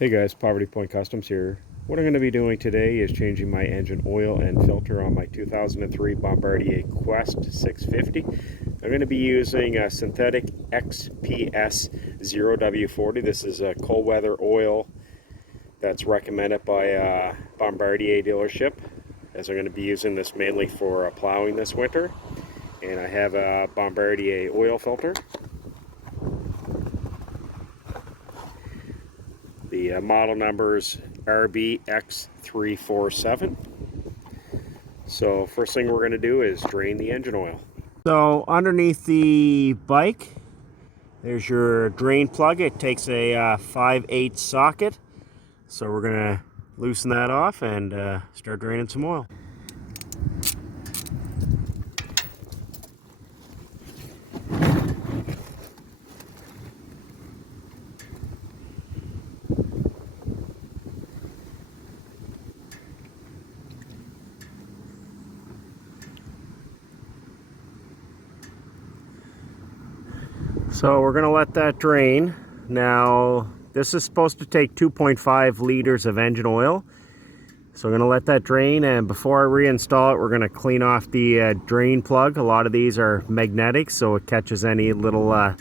Hey guys, Poverty Point Customs here. What I'm going to be doing today is changing my engine oil and filter on my 2003 Bombardier Quest 650. I'm going to be using a synthetic XPS 0W40. This is a cold weather oil that's recommended by a Bombardier dealership, as I'm going to be using this mainly for plowing this winter. And I have a Bombardier oil filter. The model number is RBX347. So first thing we're going to do is drain the engine oil. So underneath the bike, there's your drain plug. It takes a 5/8 socket. So we're going to loosen that off and start draining some oil. So we're going to let that drain. Now, this is supposed to take 2.5 liters of engine oil. So we're going to let that drain, and before I reinstall it, we're going to clean off the drain plug. A lot of these are magnetic, so it catches any little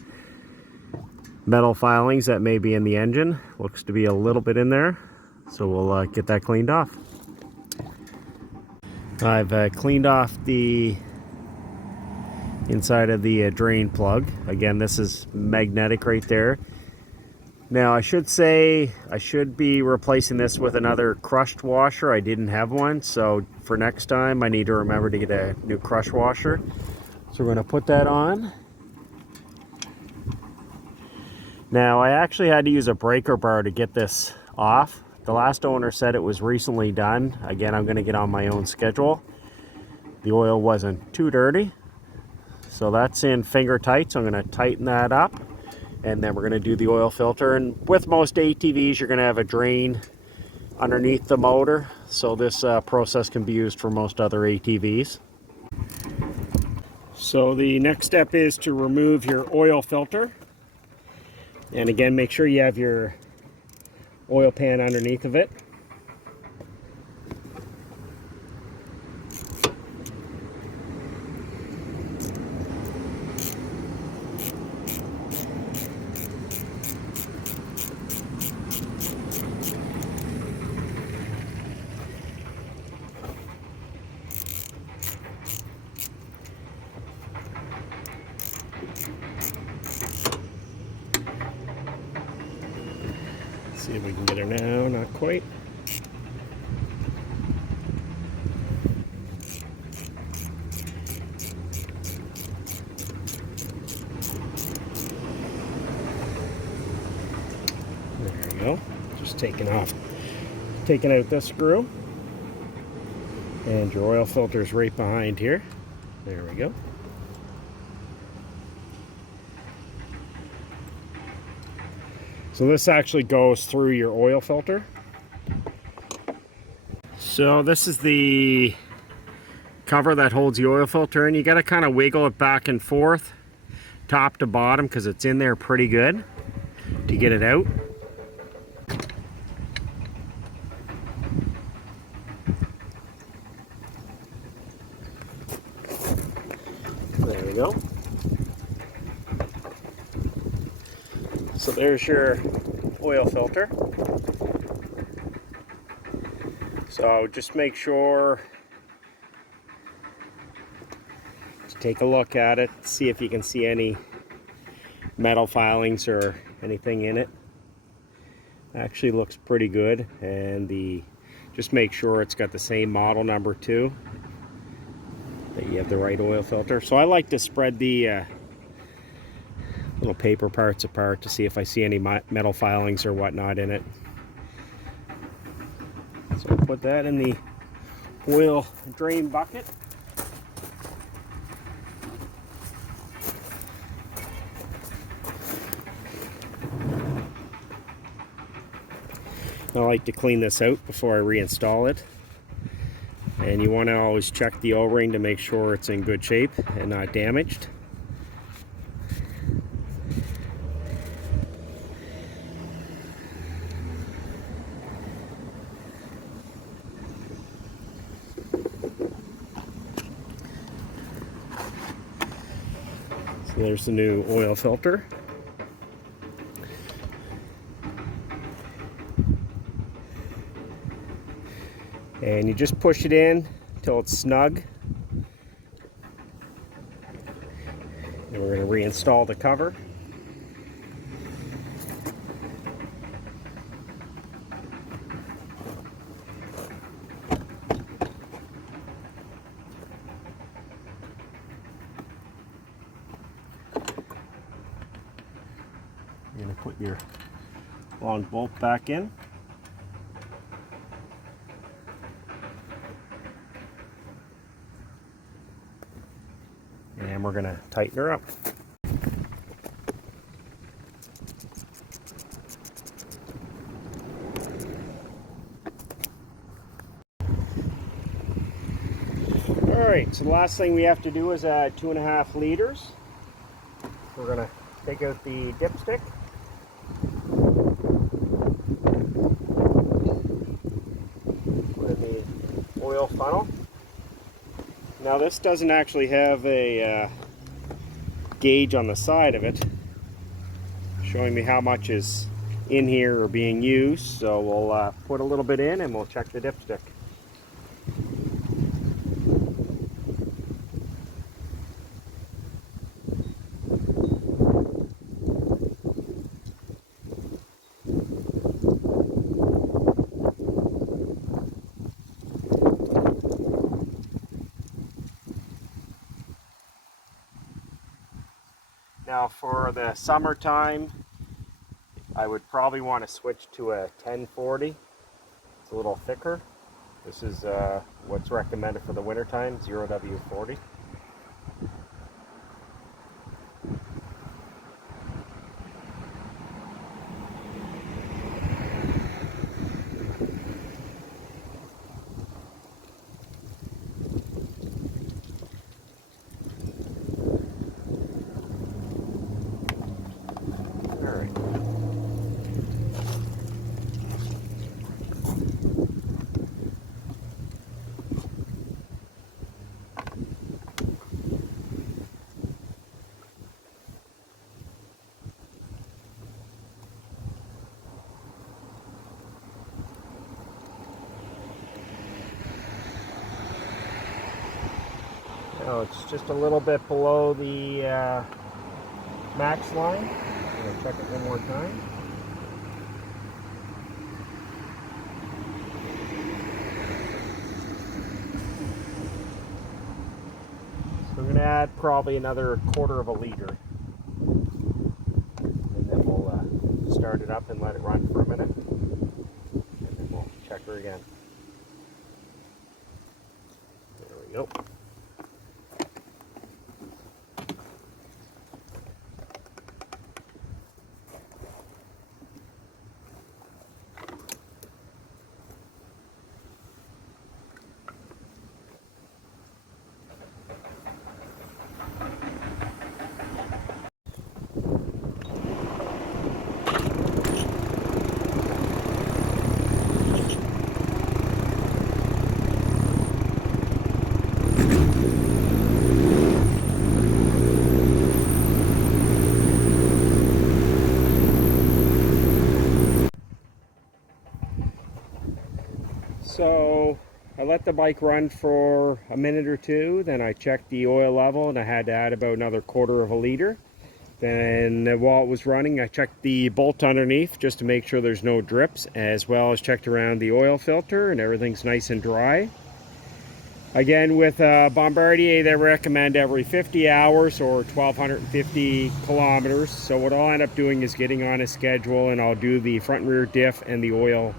metal filings that may be in the engine. Looks to be a little bit in there, so we'll get that cleaned off. I've cleaned off the inside of the drain plug. Again, this is magnetic right there. Now I should say I should be replacing this with another crushed washer. I didn't have one, so for next time I need to remember to get a new crush washer. So we're going to put that on. Now I actually had to use a breaker bar to get this off. The last owner said it was recently done. Again, I'm going to get on my own schedule. The oil wasn't too dirty. So that's in finger tight, so I'm going to tighten that up, and then we're going to do the oil filter. And with most ATVs, you're going to have a drain underneath the motor, so this process can be used for most other ATVs. So the next step is to remove your oil filter, and again, make sure you have your oil pan underneath of it. See if we can get her now, not quite. There we go. Just taking out this screw. And your oil filter is right behind here. There we go. So this actually goes through your oil filter. So this is the cover that holds the oil filter in. You got to kind of wiggle it back and forth, top to bottom, because it's in there pretty good to get it out. There we go. So there's your oil filter. So just make sure to take a look at it, see if you can see any metal filings or anything in it. Actually looks pretty good, and just make sure it's got the same model number too, that you have the right oil filter. So I like to spread the little paper parts apart to see if I see any metal filings or whatnot in it. So I'll put that in the oil drain bucket. I like to clean this out before I reinstall it. And you want to always check the O-ring to make sure it's in good shape and not damaged. So there's the new oil filter. And you just push it in until it's snug. And we're going to reinstall the cover. You're going to put your long bolt back in. And we're going to tighten her up. Alright, so the last thing we have to do is add 2.5 liters. We're going to take out the dipstick. Put in the oil funnel. Now this doesn't actually have a gauge on the side of it showing me how much is in here or being used, so we'll put a little bit in and we'll check the dipstick. Now for the summertime, I would probably want to switch to a 1040. It's a little thicker. This is what's recommended for the wintertime, 0W40. Now it's just a little bit below the max line. I'm going to check it one more time. So we're going to add probably another 1/4 liter. And then we'll start it up and let it run for a minute. And then we'll check her again. There we go. So I let the bike run for a minute or two, then I checked the oil level and I had to add about another 1/4 liter. Then while it was running, I checked the bolt underneath just to make sure there's no drips, as well as checked around the oil filter and everything's nice and dry. Again, with Bombardier, they recommend every 50 hours or 1,250 kilometers. So what I'll end up doing is getting on a schedule and I'll do the front and rear diff and the oil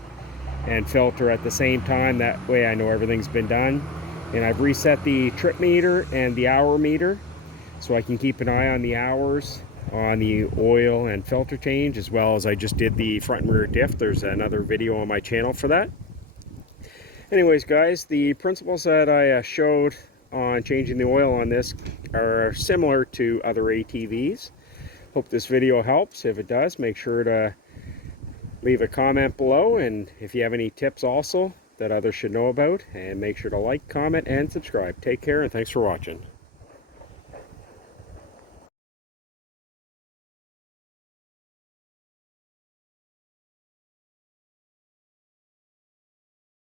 and filter at the same time. That way I know everything's been done. And I've reset the trip meter and the hour meter so I can keep an eye on the hours on the oil and filter change, as well as I just did the front and rear diff. There's another video on my channel for that. Anyways guys, the principles that I showed on changing the oil on this are similar to other ATVs. Hope this video helps. If it does, make sure to leave a comment below, and if you have any tips also that others should know about, and make sure to like, comment, and subscribe. Take care, and thanks for watching.